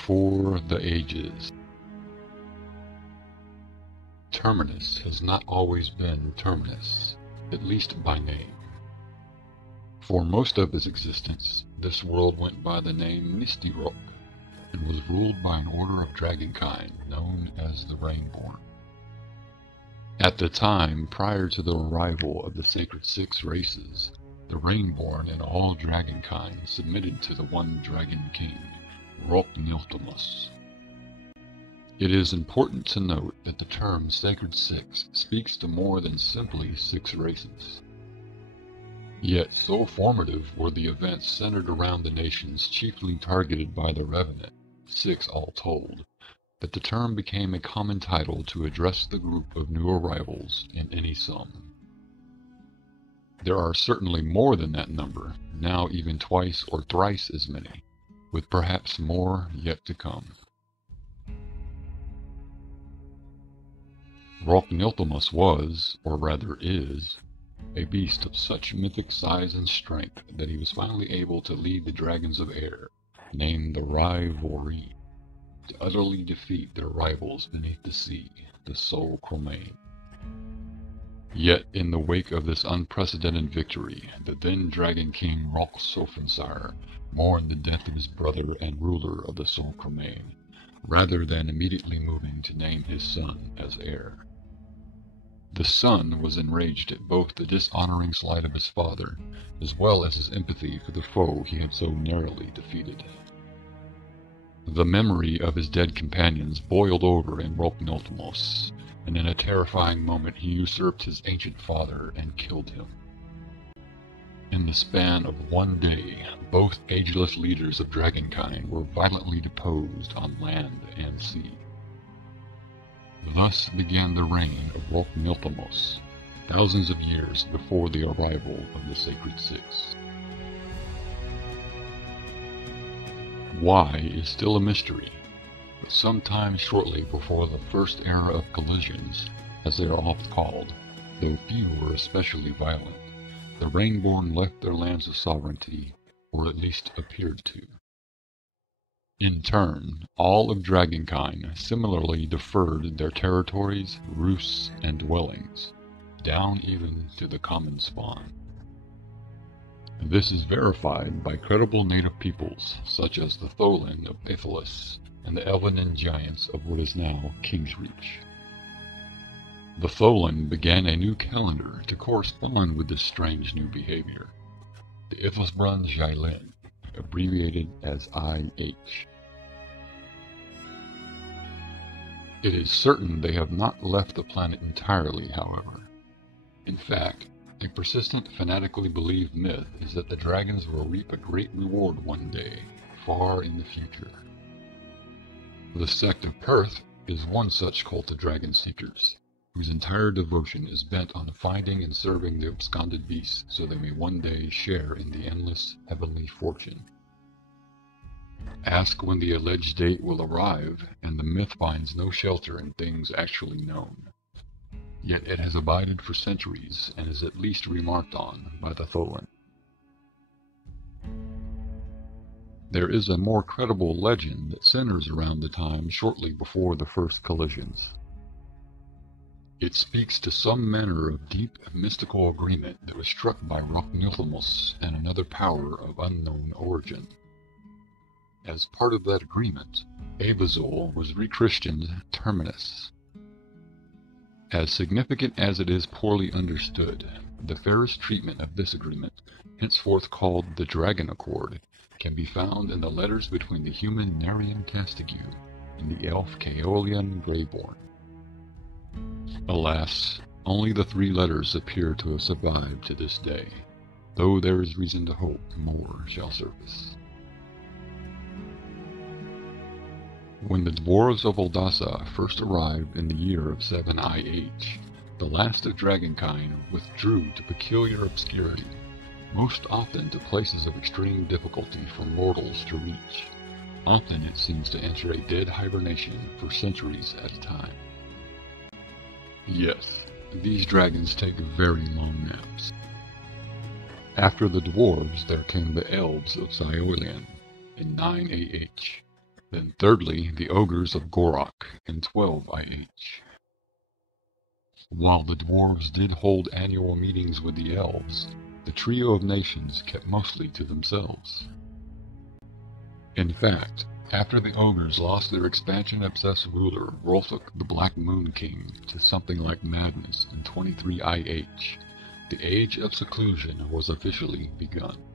Before the ages. Terminus has not always been Terminus, at least by name. For most of its existence, this world went by the name Misty Rock, and was ruled by an order of dragonkind known as the Rainborn. At the time prior to the arrival of the Sacred Six races, the Rainborn and all dragonkind submitted to the one Dragon King, Rock-Niltamus. It is important to note that the term Sacred Six speaks to more than simply six races. Yet so formative were the events centered around the nations chiefly targeted by the Revenant, six all told, that the term became a common title to address the group of new arrivals in any sum. There are certainly more than that number, now even twice or thrice as many, with perhaps more yet to come. Rock-Niltamus was, or rather is, a beast of such mythic size and strength that he was finally able to lead the dragons of air, named the Rai-Vori, to utterly defeat their rivals beneath the sea, the Sol Cromane. Yet, in the wake of this unprecedented victory, the then Dragon King Rock-Sofensire mourned the death of his brother and ruler of the Sol Cromane, rather than immediately moving to name his son as heir. The son was enraged at both the dishonoring slight of his father, as well as his empathy for the foe he had so narrowly defeated. The memory of his dead companions boiled over in Rock-Niltamus, and in a terrifying moment he usurped his ancient father and killed him. In the span of one day, both ageless leaders of dragonkind were violently deposed on land and sea. Thus began the reign of Rock-Niltamus, thousands of years before the arrival of the Sacred Six. Why is still a mystery, but sometime shortly before the first era of collisions, as they are oft called, though few were especially violent, the Rainborn left their lands of sovereignty, or at least appeared to. In turn, all of dragonkind similarly deferred their territories, roosts, and dwellings, down even to the common spawn. This is verified by credible native peoples, such as the Tholin of Ithelis and the Elven giants of what is now Kingsreach. The Tholin began a new calendar to correspond with this strange new behavior, the Ithlisbrun Jailin, abbreviated as IH. It is certain they have not left the planet entirely, however. In fact, a persistent, fanatically believed myth is that the dragons will reap a great reward one day, far in the future. The sect of Perth is one such cult of dragon seekers, whose entire devotion is bent on finding and serving the absconded beasts so they may one day share in the endless heavenly fortune. Ask when the alleged date will arrive, and the myth finds no shelter in things actually known. Yet it has abided for centuries, and is at least remarked on by the Tholin. There is a more credible legend that centers around the time shortly before the first collisions. It speaks to some manner of deep mystical agreement that was struck by Rock-Niltamus and another power of unknown origin. As part of that agreement, Abazul was rechristened Terminus. As significant as it is poorly understood, the fairest treatment of this agreement, henceforth called the Dragon Accord, can be found in the letters between the human Narian Castigue and the elf Caolian Greyborn. Alas, only the three letters appear to have survived to this day, though there is reason to hope more shall surface. When the dwarves of Oldassa first arrived in the year of 7 IH, the last of dragonkind withdrew to peculiar obscurity, most often to places of extreme difficulty for mortals to reach. Often it seems to enter a dead hibernation for centuries at a time. Yes, these dragons take very long naps. After the dwarves there came the elves of Xyolian in 9 AH. Then thirdly, the ogres of Gorok in 12 IH. While the dwarves did hold annual meetings with the elves, the trio of nations kept mostly to themselves. In fact, after the ogres lost their expansion-obsessed ruler, Rolthuk the Black Moon King, to something like madness in 23 IH, the Age of Seclusion was officially begun.